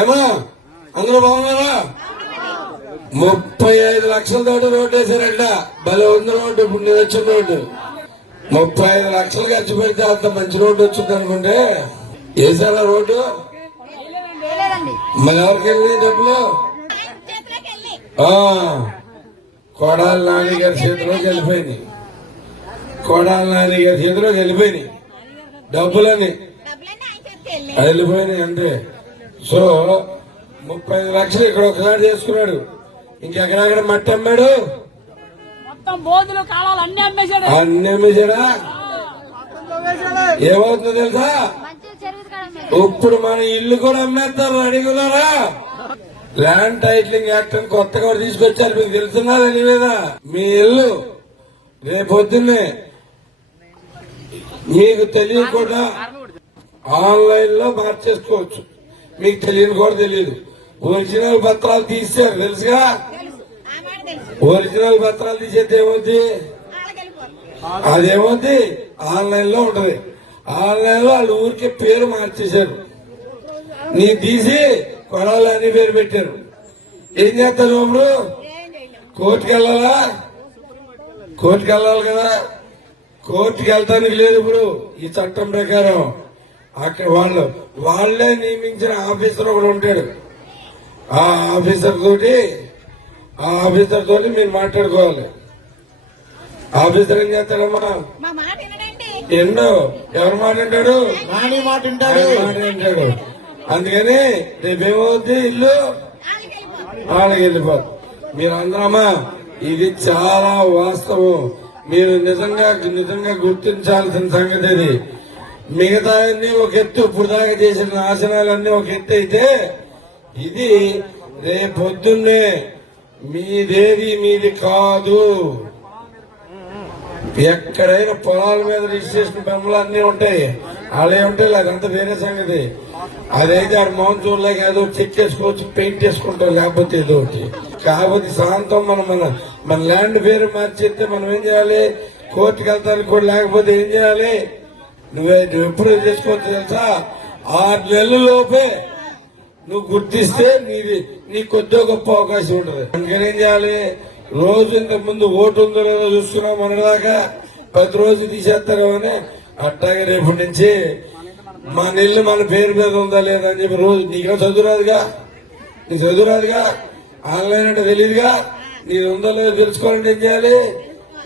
ఏమా? అందరూ బాగున్నారా? ముప్పై ఐదు లక్షలతోటి రోడ్డు వేసారంట భలే ఉంది రోడ్డు. ఇప్పుడు నేను వచ్చిన రోడ్డు. ముప్పై ఐదు లక్షలు ఖర్చు పెడితే అంత మంచి రోడ్డు వచ్చింది అనుకుంటే వేసారా రోడ్డు? మన ఎవరికి వెళ్ళినాయి డబ్బులు? కొడాలి నాని గారి చేతిలోకి వెళ్ళిపోయినాయి. కొడాలి నాని గారి చేతిలోకి వెళ్ళిపోయినాయి. డబ్బులని వెళ్ళిపోయినాయి అంతే. సో ముప్పై ఐదు లక్షలు ఇక్కడ ఒకసారి చేసుకున్నాడు. ఇంకెక్కడెక్కడ మట్టి అమ్మాడు? అన్ని అమ్మేశాడు. ఏమవుతుందో తెలుసా? ఇప్పుడు మన ఇల్లు కూడా అమ్మేస్తారు అడిగున్నారా ల్యాండ్ టైటిలింగ్ యాక్ట్ అని కొత్తగా తీసుకొచ్చారు మీకు తెలుసున్నా దాని మీద మీ ఇల్లు రేపొద్దున్నే మీకు తెలియకుండా ఆన్లైన్లో మార్చేసుకోవచ్చు. మీకు తెలియని కూడా తెలియదు. ఒరిజినల్ పత్రాలు తీసారు తెలుసుగా? ఒరిజినల్ పత్రాలు తీసేది ఏమవుద్ది అదేమవుద్ది ఆన్లైన్లో ఉంటది. ఆన్లైన్లో వాళ్ళు ఊరికే పేరు మార్చేశారు. నీ తీసి కొడాలి అని పేరు పెట్టారు. ఏం చేస్తారు ఇప్పుడు? కోర్టుకు వెళ్ళాలా కోర్టుకు వెళ్ళాలి కదా. కోర్టుకి వెళ్తానికి లేదు ఇప్పుడు ఈ చట్టం ప్రకారం. అక్కడ వాళ్ళు వాళ్ళే నియమించిన ఆఫీసర్ ఒకడు ఉంటాడు. ఆ ఆఫీసర్ తోటి ఆ ఆఫీసర్ తోటి మీరు మాట్లాడుకోవాలి. ఆఫీసర్ ఏం చేస్తాడమ్మా? మా మాట వినడండి ఎన్నో ఎవరు మాట్లాడాడు నాని మాట వింటాడు. మాట్లాడాడు అందుకని రేపేమవుద్ది ఇల్లు? వాళ్ళకి వెళ్ళిపోదు మీరు అందరమ్మా ఇది చాలా వాస్తవం. మీరు నిజంగా నిజంగా గుర్తించాల్సిన సంగతి ఇది. మిగతా అన్ని ఒక ఎత్తు ఇప్పుడు దాకా చేసిన నాశనాలన్నీ ఒక ఎత్తు అయితే ఇది రేపొద్దున్నే మీదేది మీది కాదు. ఎక్కడైనా పొలాల మీద రిజిస్ట్రేషన్ బొమ్మలు అన్ని ఉంటాయి. అలా ఉంటాయి? అదంతా వేరే సంగతి. అదైతే ఆడ మౌన్ చూడలేక ఏదో చెక్ చేసుకోవచ్చు పెయింట్ చేసుకుంటాం లేకపోతే ఏదో ఒకటి. కాకపోతే శాంతం మనం మన మన ల్యాండ్ పేరు మార్చేస్తే మనం ఏం చేయాలి? కోర్టుకి వెళ్తానికి కూడా లేకపోతే ఏం చేయాలి? నువ్వే నువ్వు ఎప్పుడు చేసుకోవచ్చు తెలుసా? ఆరు నెలల లోపే నువ్వు గుర్తిస్తే నీది నీ కొద్దిగా గొప్ప అవకాశం ఉంటుంది. అందుకని ఏం చేయాలి? రోజు ఇంత ముందు ఓటు ఉందో లేదో చూసుకున్నాం మనదాకా. ప్రతి రోజు తీసేస్తారు అని అట్టాగే రేపు నుంచి మన ఇల్లు మన పేరు మీద ఉందా లేదా అని చెప్పి రోజు నీకు చదువురాదుగా నీకు చదువురాదుగా ఆన్లైన్ అంటే తెలియదుగా నీది ఉందో లేదో తెలుసుకోవాలంటే ఏం చేయాలి?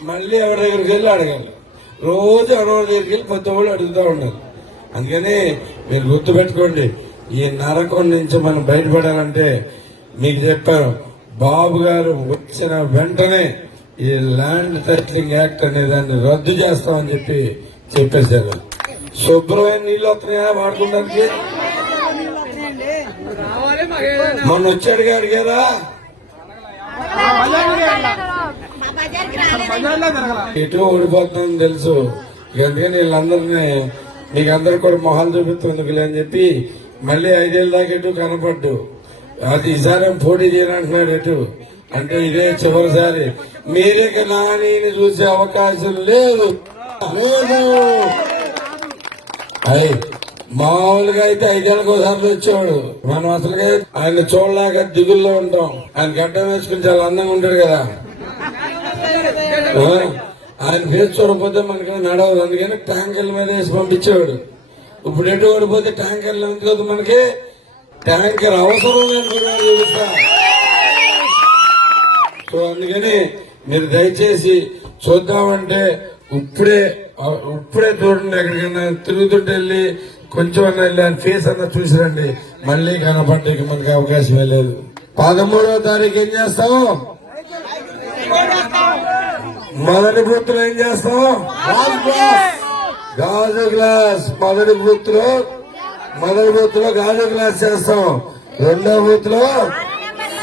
మళ్ళీ ఎవరి దగ్గరికి వెళ్ళి అడగాలి. రోజు ఎవరి దగ్గరికి వెళ్ళి కొత్త వాళ్ళు అడుగుతూ ఉండాలి అందుకని మీరు గుర్తు పెట్టుకోండి ఈ నరకం నుంచి మనం బయటపడాలంటే మీకు చెప్పాను బాబు గారు వచ్చిన వెంటనే ఈ ల్యాండ్ టైటిలింగ్ యాక్ట్ అనే దాన్ని రద్దు చేస్తామని చెప్పి చెప్పేశారు. శుభ్రమైన నీళ్ళు వస్తున్నాయా వాడుకోవడానికి మొన్న వచ్చాడు గారు అడిగారా. ఎటు ఓడిపోతుందని తెలుసు. అందుకని వీళ్ళందరినీ మీకు అందరికి కూడా మొహాలు చూపిస్తుంది అని చెప్పి మళ్ళీ ఐదేళ్ళ దాకా ఎటు కనపడ్డు. అది ఈసారి పోటీ చేయాలంటున్నాడు ఎటు. అంటే ఇదే చివరిసారి. మీరే నానిని చూసే అవకాశం లేదు. లేదు. అయ్ మామూలుగా అయితే ఐదేళ్ళకి ఒకసారి వచ్చేవాడు. మనం అసలుగా ఆయన చూడలేక దిగుల్లో ఉంటాం. ఆయన గడ్డ వేసుకుని చాలా అందంగా ఉంటాడు కదా. ఆయన ఫేస్ చూడకపోతే మనకి నడవదు. అందుకని ట్యాంకర్ల మీద వేసి పంపించేవాడు. ఇప్పుడు ఎటు ఓడిపోతే ట్యాంకర్లు ఎందుకు మనకి? ట్యాంకర్ అవసరం చూపిస్తా సో అందుకని మీరు దయచేసి చూద్దామంటే ఇప్పుడే ఇప్పుడే చూడండి ఎక్కడికైనా. తిరుగుతుంటే వెళ్ళి కొంచెం అన్న వెళ్ళి ఆయన ఫేస్ అన్నా చూసిరండి. మళ్ళీ కనపడడానికి మనకి అవకాశమే లేదు. పదమూడవ తారీఖు ఏం చేస్తాం మొదటి బూత్లో ఏం చేస్తాం గాజు గ్లాస్. మొదటి బూత్లో మొదటి బూత్లో గాజు గ్లాస్ చేస్తాం రెండో బూత్లో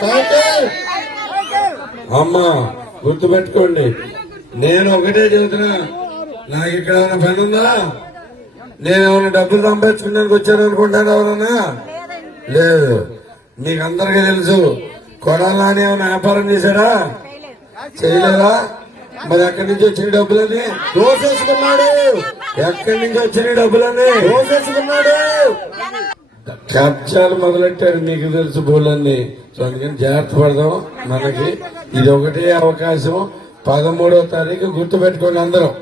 సైకిల్ అమ్మా గుర్తు పెట్టుకోండి నేను ఒకటే చెబుతున్నా. నాకు ఇక్కడ ఏమైనా పని ఉందా? నేను ఏమైనా డబ్బులు సంపాదించుకున్నానికి వచ్చాను అనుకుంటాను ఎవరన్నా? లేదు. మీకు అందరికీ తెలుసు. కొడాలని ఏమైనా వ్యాపారం చేశాడా? చేయలేదా? మరి ఎక్కడి నుంచి వచ్చిన డబ్బులని? దోసేసుకున్నాడు. ఎక్కడి నుంచి వచ్చిన డబ్బులని? దోసేసుకున్నాడు. కబ్జాలు మొదలెట్టాడు మీకు తెలుసు బోళ్ళన్ని సో అందుకని జాగ్రత్త పడదాం మనకి. ఇది ఒకటే అవకాశం. పదమూడవ తారీఖు గుర్తు పెట్టుకోండి అందరం.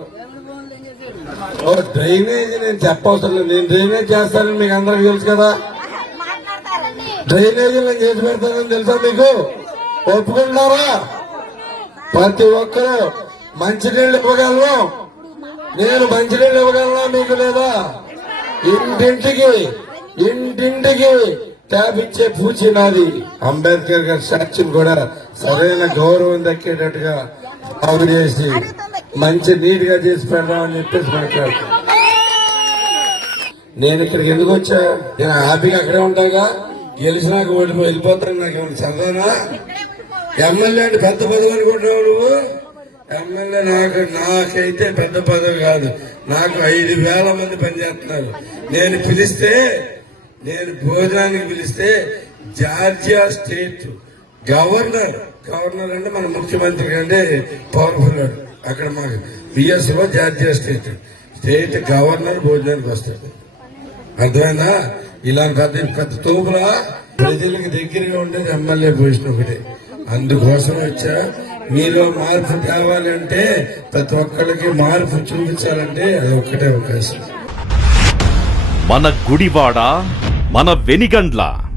ఓ డ్రైనేజ్ నేను చెప్పవసరం లేదు. నేను డ్రైనేజ్ చేస్తానని మీకు అందరికి తెలుసు కదా. డ్రైనేజీ నేను చేసి పెడతానని తెలుసా మీకు? ఒప్పుకుంటున్నారా? ప్రతి ఒక్కరూ మంచినీళ్ళు ఇవ్వగలను నేను మంచినీళ్ళు ఇవ్వగలనా మీకు లేదా? ఇంటింటికి ఇంటింటికి ట్యాబ్ ఇచ్చే పూచి నాది. అంబేద్కర్ గారి సాక్షిని కూడా సరైన గౌరవం దక్కేటట్టుగా బాగు చేసి మంచి నీట్గా చేసి పెడదామని చెప్పేసి మాట్లాడుతాను నేను ఇక్కడికి ఎందుకు వచ్చా? నేను హ్యాపీగా అక్కడే ఉంటాగా. గెలిచినాక ఓడిపోయి వెళ్ళిపోతాను నాకు ఏమైనా చదవనా ఎమ్మెల్యే అంటే పెద్ద పదవి అనుకుంటున్నావు నువ్వు? ఎమ్మెల్యే నాకు నాకైతే పెద్ద పదవి కాదు. నాకు ఐదు వేల మంది పనిచేస్తున్నారు. నేను పిలిస్తే నేను భోజనానికి పిలిస్తే జార్జియా స్టేట్ గవర్నర్ గవర్నర్ అంటే మన ముఖ్యమంత్రి కంటే పవర్ఫుల్ అక్కడ మాకు BS Georgia state state governor భోజనానికి వస్తాడు. అర్థమైందా? ఇలాంటి పెద్ద పెద్ద తోపులా ప్రజలకు దగ్గరగా ఉండేది ఎమ్మెల్యే పొజిషన్ ఒకటి. అందుకోసం వచ్చా. మీలో మార్పు కావాలంటే ప్రతి ఒక్కరికి మార్పు చూపించాలంటే అది ఒక్కటే అవకాశం. మన గుడివాడ మన వెనిగండ్ల.